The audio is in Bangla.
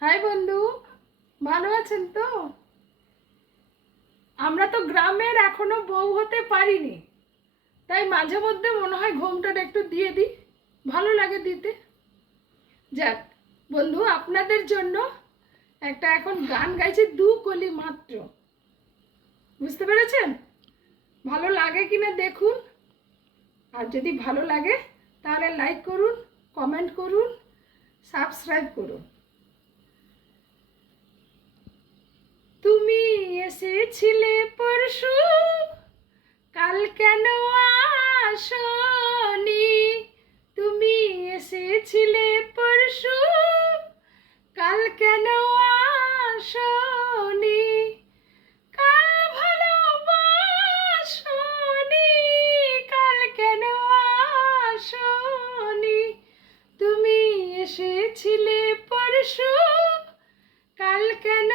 হাই বন্ধু, ভালো আছেন তো? আমরা তো গ্রামের এখনো বউ হতে পারিনি, তাই মাঝে মধ্যে মনে হয় ঘোমটাটা একটু দিয়ে দিই, ভালো লাগে দিতে। যাক বন্ধু, আপনাদের জন্য একটা এখন গান গাইছি, দু কলি মাত্র। বুঝতে পেরেছেন? ভালো লাগে কিনা দেখুন, আর যদি ভালো লাগে তাহলে লাইক করুন, কমেন্ট করুন, সাবস্ক্রাইব করুন। তুমি এসেছিলে পরশু, কাল কেন আসনি? তুমি এসেছিলে পরশু, কাল কেন আসনি? কাল ভালোবাসনি, কাল কেন আসনি? তুমি এসেছিলে পরশু, কাল কেন